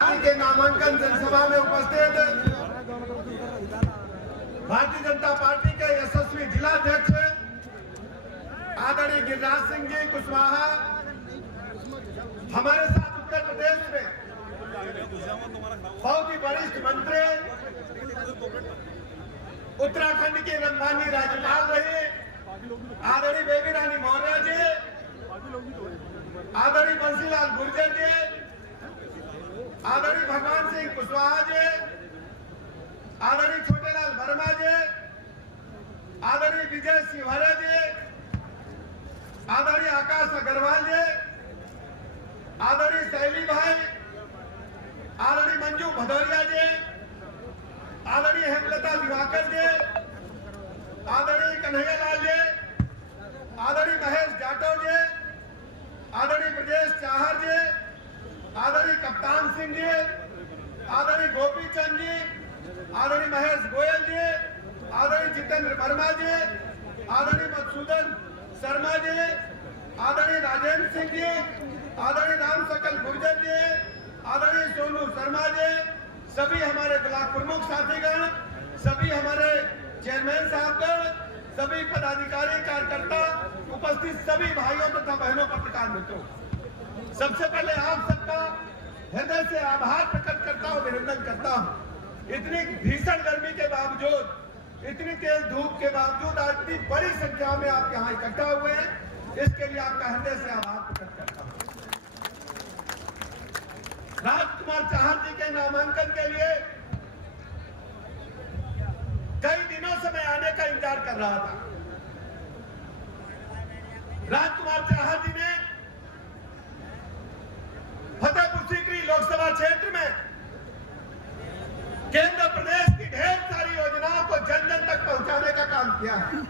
के नामांकन जनसभा में उपस्थित भारतीय जनता पार्टी के यशस्वी जिलाध्यक्ष आदरणीय गिरिराज सिंह जी कुशवाहा, हमारे साथ उत्तर प्रदेश में बहुत ही वरिष्ठ मंत्री, उत्तराखंड की रंगमानी राज्यपाल रही आदरणीय बेबी रानी मौर्य जी, आदरणीय बंसीलाल गुर्जर जी, आदरणीय भगवान सिंह कुशवाहा जी, आदरणीय छोटेलाल वर्मा जी, आदरणीय विजय सिंहरा जी, आदरणीय आकाश अग्रवाल जी, आदरणीय शैली भाई, आदरणीय मंजू भदौरिया जी, आदरणीय हेमलता दिवाकर जी, आदरणीय कन्हैयालाल जी, आदरणीय महेश जाटव जी, आदरणीय ब्रजेश चाहर जी, आदरणीय कप्तान सिंह जी, आदरणीय गोपी चंद जी, आदरणीय महेश गोयल जी, आदरणीय जितेंद्र वर्मा जी, आदरणीय मधुसूदन शर्मा जी, आदरणीय राजेंद्र सिंह जी, आदरणीय राम सकल गुर्जर जी, आदरणीय सोनू शर्मा जी, सभी हमारे ब्लॉक प्रमुख साथीगण, सभी हमारे चेयरमैन साहबगण, सभी पदाधिकारी कार्यकर्ता, उपस्थित सभी भाइयों तथा बहनों पत्रकार मित्रों, सबसे पहले आप सबका हृदय से आभार प्रकट करता हूं, अभिनंदन करता हूं। इतनी भीषण गर्मी के बावजूद, इतनी तेज धूप के बावजूद आज इतनी बड़ी संख्या में आप यहाँ इकट्ठा हुए हैं, इसके लिए आपका हृदय से आभार प्रकट करता हूं। राजकुमार चाहर जी के नामांकन के लिए कई दिनों से मैं आने का इंतजार कर रहा था। राजकुमार चाहर जी ने फतेहपुर सीकरी लोकसभा क्षेत्र में केंद्र प्रदेश की ढेर सारी योजनाओं को जन जन तक पहुंचाने का काम किया है।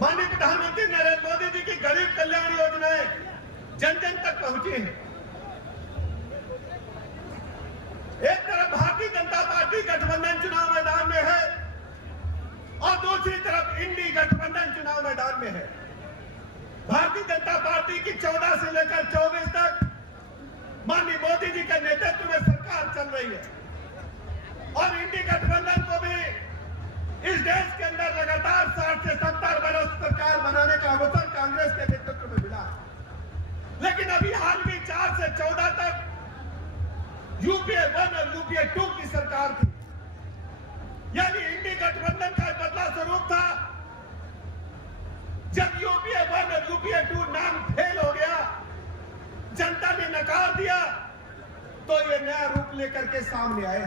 माननीय प्रधानमंत्री नरेंद्र मोदी जी की गरीब कल्याण योजनाएं जन जन तक पहुंची हैं। एक तरफ भारतीय जनता पार्टी गठबंधन चुनाव मैदान में है और दूसरी तरफ इंडी गठबंधन चुनाव मैदान में है। भारतीय जनता पार्टी की 14 से लेकर 24 तक माननीय मोदी जी के नेतृत्व में सरकार चल रही है और इंडी गठबंधन को भी इस देश के अंदर लगातार 60 से 70 वर्ष सरकार बनाने का अवसर कांग्रेस के नेतृत्व में मिला है। लेकिन अभी हाल में 4 से 14 तक यूपीए 1 और यूपीए 2 की सरकार थी, यानी इंडी गठबंधन का बदला स्वरूप था। जब यूपीए 1 और यूपीए 2 नाम फेल हो गया, जनता ने नकार दिया, तो ये नया रूप लेकर के सामने आए।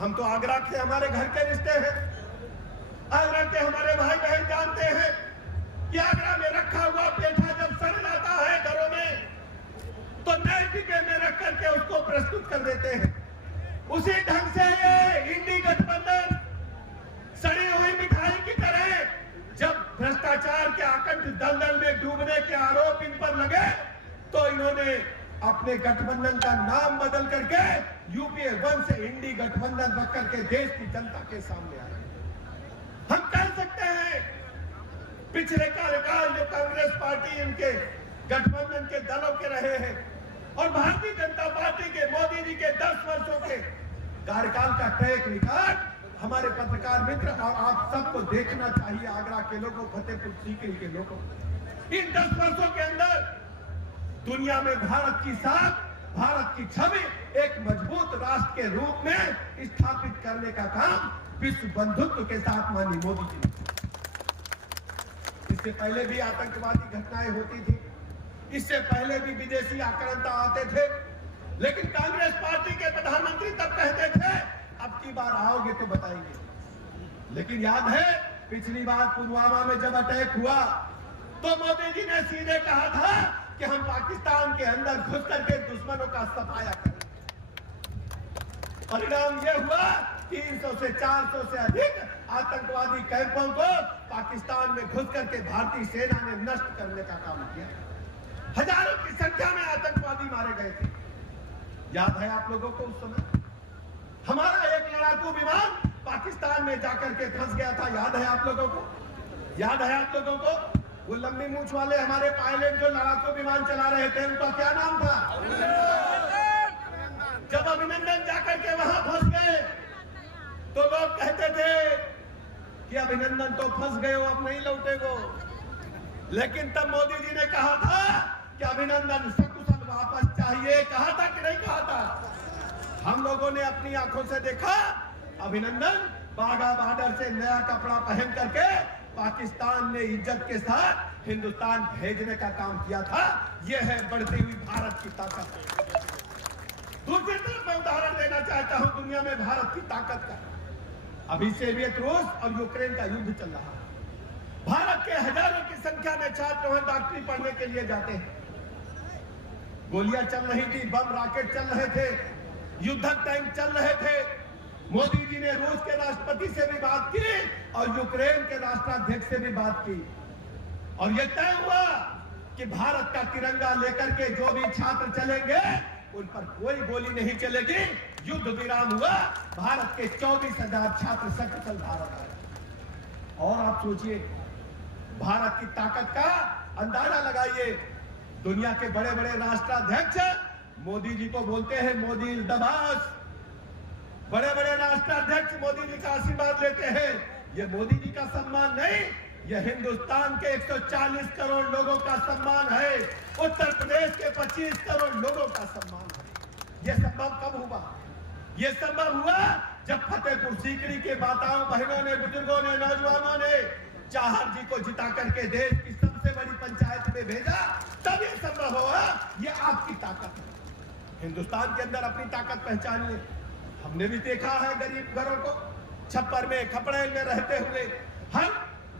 हम तो आगरा के हमारे घर के रिश्ते हैं, आगरा के हमारे भाई बहन जानते हैं कि आगरा में रखा हुआ पेठा जब सड़ जाता है घरों में, तो नए डिब्बे में रख करके उसको प्रस्तुत कर देते हैं। उसी ढंग से ये इंडी गठबंधन सड़ी हुई मिठाई की तरह जब भ्रष्टाचार के आकंठ दलदल में डूबने के आरोप इन पर लगे, तो इन्होंने अपने गठबंधन का नाम बदल करके यूपीए 1 से इंडी गठबंधन रख करके देश की जनता के सामने आए। हम कह सकते हैं पिछले कार्यकाल जो कांग्रेस पार्टी इनके गठबंधन के दलों के रहे हैं और भारतीय जनता पार्टी के मोदी जी के 10 वर्षों के कार्यकाल का ट्रैक रिकॉर्ड हमारे पत्रकार मित्र और आप सबको देखना चाहिए। आगरा के लोगों, फतेहपुर सीकरी के लोगों, इन 10 वर्षों के अंदर दुनिया में भारत की साख, भारत की छवि एक मजबूत राष्ट्र के रूप में स्थापित करने का काम विश्व बंधुत्व के साथ माननीय मोदी जी ने। इससे पहले भी आतंकवादी घटनाएं होती थी, इससे पहले भी विदेशी आक्रांता आते थे, लेकिन कांग्रेस पार्टी के प्रधानमंत्री तब कहते थे अब की बार आओगे तो बताएंगे। लेकिन याद है पिछली बार पुलवामा में जब अटैक हुआ तो मोदी जी ने सीधे कहा था कि हम पाकिस्तान के अंदर घुस करके दुश्मनों का सफाया करेंगे। परिणाम यह हुआ 300 से 400 से अधिक आतंकवादी कैंपों को पाकिस्तान में घुस करके भारतीय सेना ने नष्ट करने का काम किया। हजारों की संख्या में आतंकवादी मारे गए थे। याद है आप लोगों को उस समय हमारा एक लड़ाकू विमान पाकिस्तान में जाकर के फंस गया था। याद है आप लोगों को? याद है आप लोगों को? वो लंबी मूंछ वाले हमारे पायलट जो लड़ाकू विमान चला रहे थे, उनका क्या नाम था? अभिनंदन तो फंस गए हो, अब नहीं लौटेगो। लेकिन तब मोदी जी ने कहा था कि अभिनंदन सकुशल वापस चाहिए, कहा था कि नहीं कहा था? हम लोगों ने अपनी आंखों से देखा अभिनंदन बाघा बॉर्डर से नया कपड़ा पहन करके पाकिस्तान ने इज्जत के साथ हिंदुस्तान भेजने का काम किया था। यह है बढ़ती हुई भारत की ताकत। दूसरी तरफ मैं उदाहरण देना चाहता हूं दुनिया में भारत की ताकत का। अभी सोवियत रूस और यूक्रेन का युद्ध चल रहा है। भारत के हजारों की संख्या में छात्र वहां डॉक्टरी पढ़ने के लिए जाते हैं। गोलियां चल रही थी, बम रॉकेट चल रहे थे, युद्धक टैंक चल रहे थे। मोदी जी ने रूस के राष्ट्रपति से भी बात की और यूक्रेन के राष्ट्राध्यक्ष से भी बात की और यह तय हुआ कि भारत का तिरंगा लेकर के जो भी छात्र चलेंगे उन पर कोई गोली नहीं चलेगी। युद्ध विराम हुआ, भारत के 24,000 छात्र सकुशल भारत आए। और आप सोचिए भारत की ताकत का अंदाजा लगाइए। दुनिया के बड़े बड़े राष्ट्राध्यक्ष मोदी जी को बोलते हैं मोदी द बॉस। बड़े बड़े राष्ट्राध्यक्ष मोदी जी का आशीर्वाद लेते हैं। यह मोदी जी का सम्मान नहीं, यह हिंदुस्तान के 140 करोड़ लोगों का सम्मान है, उत्तर प्रदेश के 25 करोड़ लोगों का सम्मान है। यह संभव कब हुआ? यह संभव हुआ जब फतेहपुर सीकरी के माताओं बहनों ने, बुजुर्गों ने, नौजवानों ने चाहर जी को जिता करके देश की सबसे बड़ी पंचायत में भेजा, तब यह संभव हुआ। यह आपकी ताकत है। हिंदुस्तान के अंदर अपनी ताकत पहचानिए। हमने भी देखा है गरीब घरों को छप्पर में खपड़ेल में रहते हुए। हर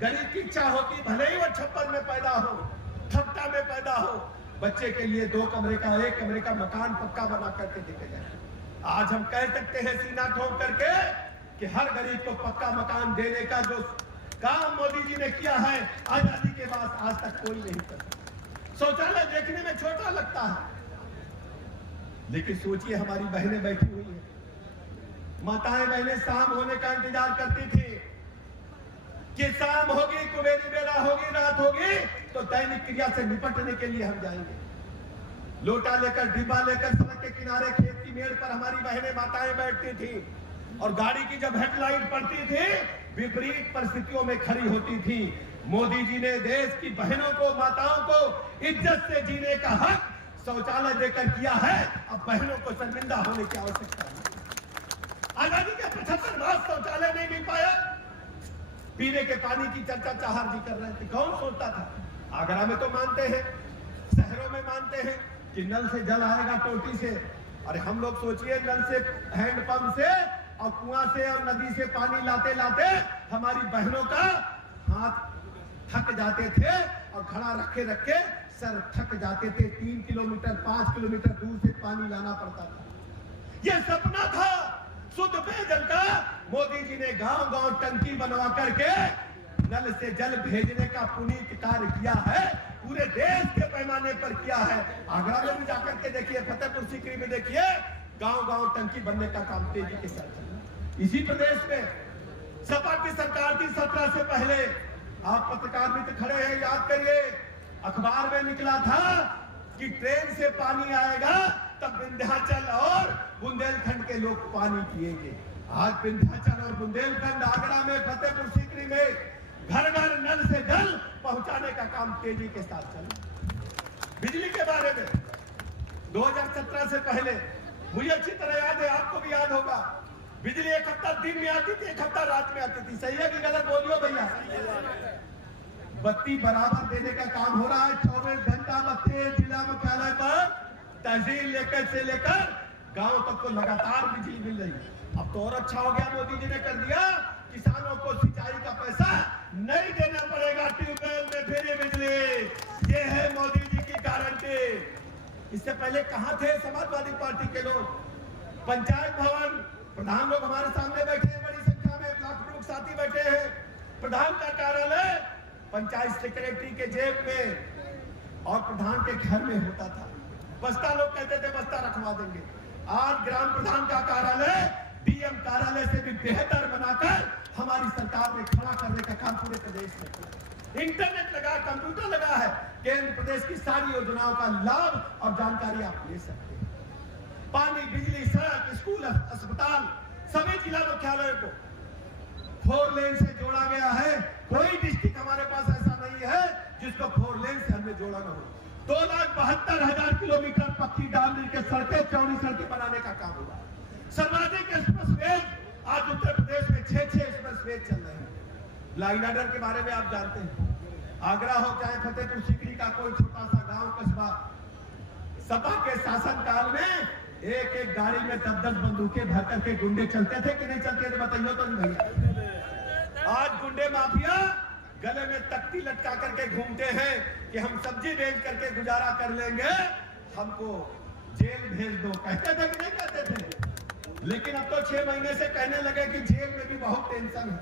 गरीब की इच्छा होती भले ही वो छप्पर में पैदा हो, खपटा में पैदा हो, बच्चे के लिए 2 कमरे का 1 कमरे का मकान पक्का बना करके देखे जाए। आज हम कह सकते हैं सीना ठोक करके कि हर गरीब को पक्का मकान देने का जो काम मोदी जी ने किया है आजादी के बाद आज तक कोई नहीं कर। शौचालय देखने में छोटा लगता है, लेकिन सोचिए हमारी बहनें बैठी हुई हैं, माताएं बहनें शाम होने का इंतजार करती थी कि शाम होगी, कुबेरी बेला होगी, रात होगी तो दैनिक क्रिया से निपटने के लिए हम जाएंगे। लोटा लेकर, डिब्बा लेकर सड़क के किनारे खेत की मेड़ पर हमारी बहनें माताएं बैठती थी और गाड़ी की जब हेडलाइट पड़ती थी विपरीत परिस्थितियों में खड़ी होती थी। मोदी जी ने देश की बहनों को, माताओं को इज्जत से जीने का हक शौचालय देकर किया है। अब बहनों को शर्मिंदा होने की आवश्यकता नहीं। आजादी के 75 मास शौचालय नहीं मिल पाया। पीने के पानी की चर्चा चाहर जी कर रहे थे, कौन सोचता था? आगरा में तो मानते हैं, शहरों में मानते हैं कि नल से जल आएगा टोटी से। अरे हम लोग सोचिए नल से, हैंडपंप से और कुआं से और नदी से पानी लाते लाते हमारी बहनों का हाथ थक जाते थे और खड़ा रखे रखे सर थक जाते थे। 3 किलोमीटर 5 किलोमीटर दूर से पानी लाना पड़ता था। यह सपना था शुद्ध पेयजल का। मोदी जी ने गांव गांव टंकी बनवा करके नल से जल भेजने का पुनीत कार्य किया है, पूरे देश के पैमाने पर किया है। आगरा में भी जाकर के देखिए, फतेहपुर सीकरी में देखिए, गांव गांव टंकी बनने का काम तेजी के साथ चल रहा है। इसी प्रदेश में सपा की सरकार थी 17 से पहले। आप पत्रकार मित्र खड़े हैं, याद करिए, अखबार में निकला था कि ट्रेन से पानी आएगा तब विंध्याचल और बुंदेलखंड के लोग पानी पिएंगे। आज विंध्याचल और बुंदेलखंड, आगरा में, फतेहपुर सीकरी में घर घर नल से जल पहुंचाने का काम तेजी के साथ चला। बिजली के बारे में 2017 से पहले मुझे अच्छी तरह याद है, आपको भी याद होगा, बिजली 1 हफ्ता दिन में आती थी, 1 हफ्ता रात में आती थी। सही है कि गलत? बोलियो भैया। बत्ती बराबर देने का काम हो रहा है। 24 घंटा बत्ती जिला मुख्यालय पर, तहसील लेकर से लेकर गांव तक को लगातार बिजली मिल रही है। अब तो और अच्छा हो गया, मोदी जी ने कर दिया, किसानों को सिंचाई का पैसा नहीं देना पड़ेगा, ट्यूबवेल में फ्री बिजली। ये है मोदी जी की गारंटी। इससे पहले कहां थे समाजवादी पार्टी के लोग? पंचायत भवन, प्रधान लोग हमारे सामने बैठे हैं, बड़ी संख्या में ब्लॉक प्रमुख साथी बैठे हैं। प्रधान का कार्यालय पंचायत सेक्रेटरी के जेब में और प्रधान के घर में होता था। बस्ता लोग कहते थे बस्ता रखवा देंगे। आज ग्राम प्रधान का कार्यालय डीएम कार्यालय से भी बेहतर बनाकर हमारी सरकार ने खड़ा करने का काम पूरे प्रदेश में किया। इंटरनेट लगा, कंप्यूटर लगा है, केंद्र प्रदेश की सारी योजनाओं का लाभ और जानकारी आप ले सकते हैं। पानी, बिजली, सड़क, स्कूल, अस्पताल सभी जिला मुख्यालयों को 4 लेन से जोड़ा गया है। कोई डिस्ट्रिक्ट हमारे पास ऐसा नहीं है जिसको 4 लेन से हमने जोड़ा ना हो। 2,72,000 किलोमीटर पक्की डामर के सड़कें, चौड़ी सड़कें बनाने का काम हुआ। सर्वाधिक एक्सप्रेसवे आज उत्तर प्रदेश में 6 एक्सप्रेसवे चल रहे हैं। लाइन ऑर्डर के बारे में आप जानते हैं, आगरा हो चाहे फतेहपुर सीकरी का कोई छोटा सा गांव कस्बा, सपा के शासनकाल में एक गाड़ी में 10-10 बंदूकें भर करके गुंडे चलते थे कि नहीं चलते थे? बताइए तो नहीं भैया। आज गुंडे माफिया गले में तख्ती लटका करके घूमते हैं कि हम सब्जी बेच करके गुजारा कर लेंगे, हमको जेल भेज दो। कहते थे कि नहीं कहते थे? लेकिन अब तो 6 महीने से कहने लगे कि जेल में भी बहुत टेंशन है,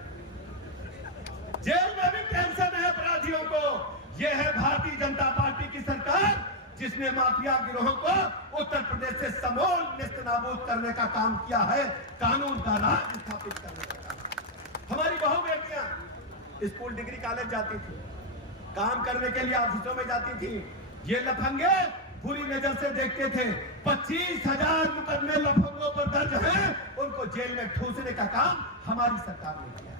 जेल में भी टेंशन है अपराधियों को। यह है भारतीय जनता पार्टी की सरकार जिसने माफिया गिरोहों को उत्तर प्रदेश से समूल नेस्तनाबूद करने का काम किया है, कानून का राज स्थापित करने का काम। हमारी बहू बेटियां स्कूल डिग्री कॉलेज जाती थी, काम करने के लिए ऑफिसों में जाती थी। ये लफंगे बुरी नजर से देखते थे। 25,000 मुकदमे लफंगों पर दर्ज हैं, उनको जेल में ठूसने का काम हमारी सरकार ने किया।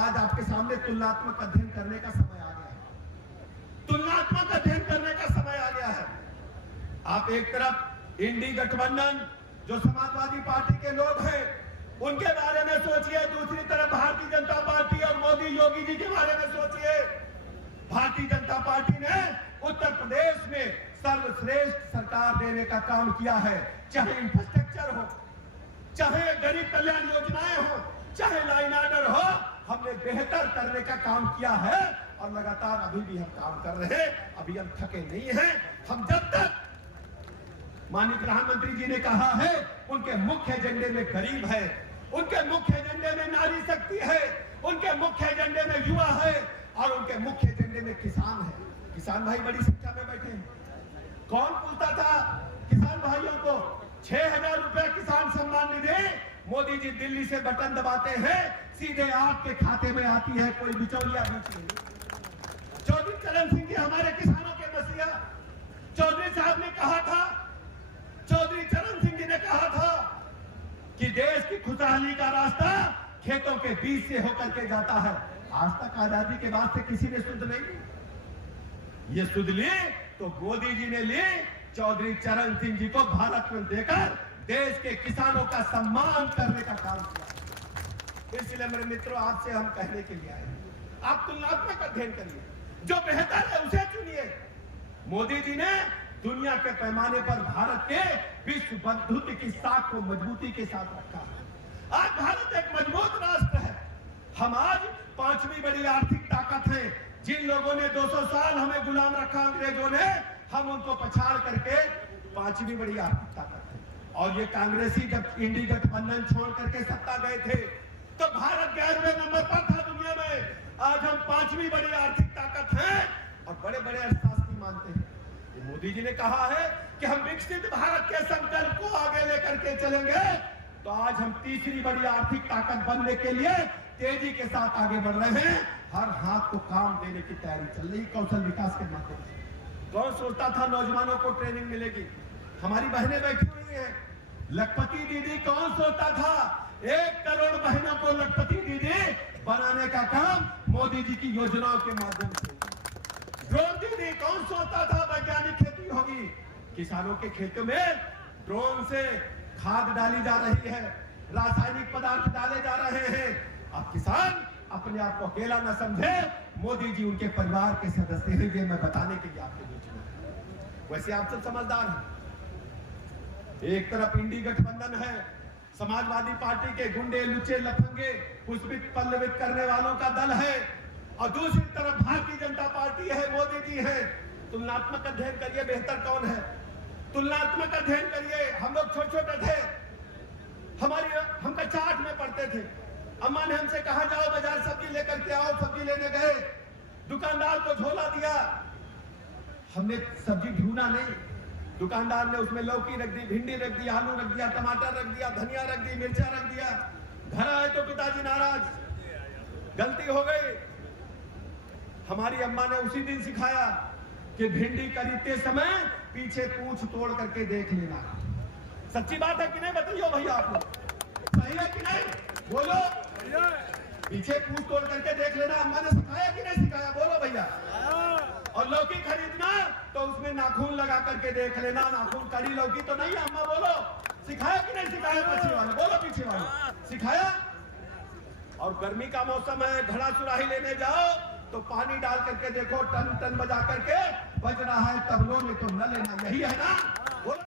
आज आपके सामने तुलनात्मक अध्ययन करने का समय आ गया है। तुलनात्मक अध्ययन करने का समय आ गया है। आप एक तरफ इंडी गठबंधन जो समाजवादी पार्टी के लोग हैं उनके बारे में सोचिए, दूसरी तरफ भारतीय जनता पार्टी और मोदी योगी जी के बारे में सोचिए। भारतीय जनता पार्टी ने उत्तर प्रदेश में सर्वश्रेष्ठ सरकार देने का काम किया है, चाहे इंफ्रास्ट्रक्चर हो, चाहे गरीब कल्याण योजनाएं हो, चाहे लाइन ऑर्डर हो, हमने बेहतर करने का काम किया है और लगातार अभी भी हम काम कर रहे हैं। अभी हम थके नहीं हैं। हम जब तक माननीय प्रधानमंत्री जी ने कहा है उनके मुख्य एजेंडे में गरीब है, उनके मुख्य एजेंडे में नारी शक्ति है, उनके मुख्य एजेंडे में युवा है और उनके मुख्य एजेंडे में किसान है। किसान भाई बड़ी संख्या में बैठे हैं। कौन पूछता था किसान भाइयों को? 6,000 रुपए किसान सम्मान निधि मोदी जी दिल्ली से बटन दबाते हैं, सीधे आपके खाते में आती है, कोई बिचौलिया बीच नहीं। चौधरी चरण सिंह जी हमारे किसानों के मसीहा। चौधरी साहब ने कहा था, चौधरी चरण सिंह जी ने कहा था कि देश की खुशहाली का रास्ता खेतों के बीच से होकर के जाता है। आज तक आजादी के बाद से किसी ने सुध नहीं ली। ये सुध ली तो मोदी जी ने ली। चौधरी चरण सिंह जी को भारत में देकर देश के किसानों का सम्मान करने का काम किया। इसलिए मेरे मित्रों आपसे हम कहने के लिए आए, आप तुलनात्मक अध्ययन करिए, जो बेहतर है उसे चुनिए। मोदी जी ने दुनिया के पैमाने पर भारत के विश्व बंधुत्व की साख को मजबूती के साथ रखा है। आज भारत एक मजबूत राष्ट्र है। हम आज 5वीं बड़ी आर्थिक ताकत है। जिन लोगों ने 200 साल हमें गुलाम रखा अंग्रेजों ने, हम उनको पछाड़ करके 5वीं बड़ी आर्थिक ताकत है। और ये कांग्रेसी जब इंडी गठबंधन छोड़ करके सत्ता गए थे तो भारत 11वें नंबर पर था दुनिया में। आज हम 5वीं बड़ी आर्थिक ताकत है और बड़े बड़े अर्थशास्त्री मानते हैं। मोदी जी ने कहा है कि हम विकसित भारत के संकल्प को आगे लेकर के चलेंगे, तो आज हम 3री बड़ी आर्थिक ताकत बनने के लिए तेजी के साथ आगे बढ़ रहे हैं। हर हाथ को काम देने की तैयारी चल रही कौशल विकास के माध्यम से। कौन सोचता था नौजवानों को ट्रेनिंग मिलेगी? हमारी बहनें बैठी हुई हैं। लखपति दीदी कौन सोचता था 1 करोड़ बहनों को लखपति दीदी बनाने का काम मोदी जी की योजनाओं के माध्यम से। ड्रोन दीदी कौन सोचता था वैज्ञानिक खेती होगी? किसानों के खेतों में ड्रोन से खाद डाली जा रही है, रासायनिक पदार्थ डाले जा रहे हैं। अब किसान अपने आप को अकेला न समझे, मोदी जी उनके परिवार के सदस्य हैं, ये मैं बताने के लिए आपके बीच में। वैसे आप सब समझदार हैं। एक तरफ इंडी गठबंधन है, समाजवादी पार्टी के गुंडे लुच्चे लफंगे पुष्पित पल्लवित करने वालों का दल है, और दूसरी तरफ भारतीय जनता पार्टी है, मोदी जी है। तुलनात्मक अध्ययन करिए, बेहतर कौन है? तुलनात्मक अध्ययन करिए। हम लोग छोटे-छोटे थे, हम कक्षा 8 में पढ़ते थे। अम्मा ने हमसे कहा जाओ बाजार सब्जी लेकर के आओ। सब्जी लेने गए, दुकानदार को झोला दिया, हमने सब्जी ढूंढा नहीं। दुकानदार ने उसमें लौकी रख दी, भिंडी रख दी, आलू रख दिया, टमाटर रख दिया, धनिया रख दी, मिर्चा रख दिया। घर आए तो पिताजी नाराज, गलती हो गई। हमारी अम्मा ने उसी दिन सिखाया कि भिंडी खरीदते समय पीछे पूंछ तोड़ करके देख लेना। सच्ची बात है कि नहीं? बताइए भैया, आप लोग सही है कि नहीं? बोलो। पीछे पूछ तोड़ करके देख लेना, अम्मा ने सिखाया कि नहीं सिखाया, बोलो भैया। और लौकी खरीदना तो उसमें नाखून लगा करके देख लेना, नाखून कड़ी लौकी तो नहीं, अम्मा बोलो सिखाया कि नहीं सिखाया, पीछे वाले बोलो, पीछे वाले सिखाया। और गर्मी का मौसम है, घड़ा सुराही लेने जाओ तो पानी डाल करके देखो, टन टन बजा करके बज रहा है तबलों में, तो न लेना, यही है ना।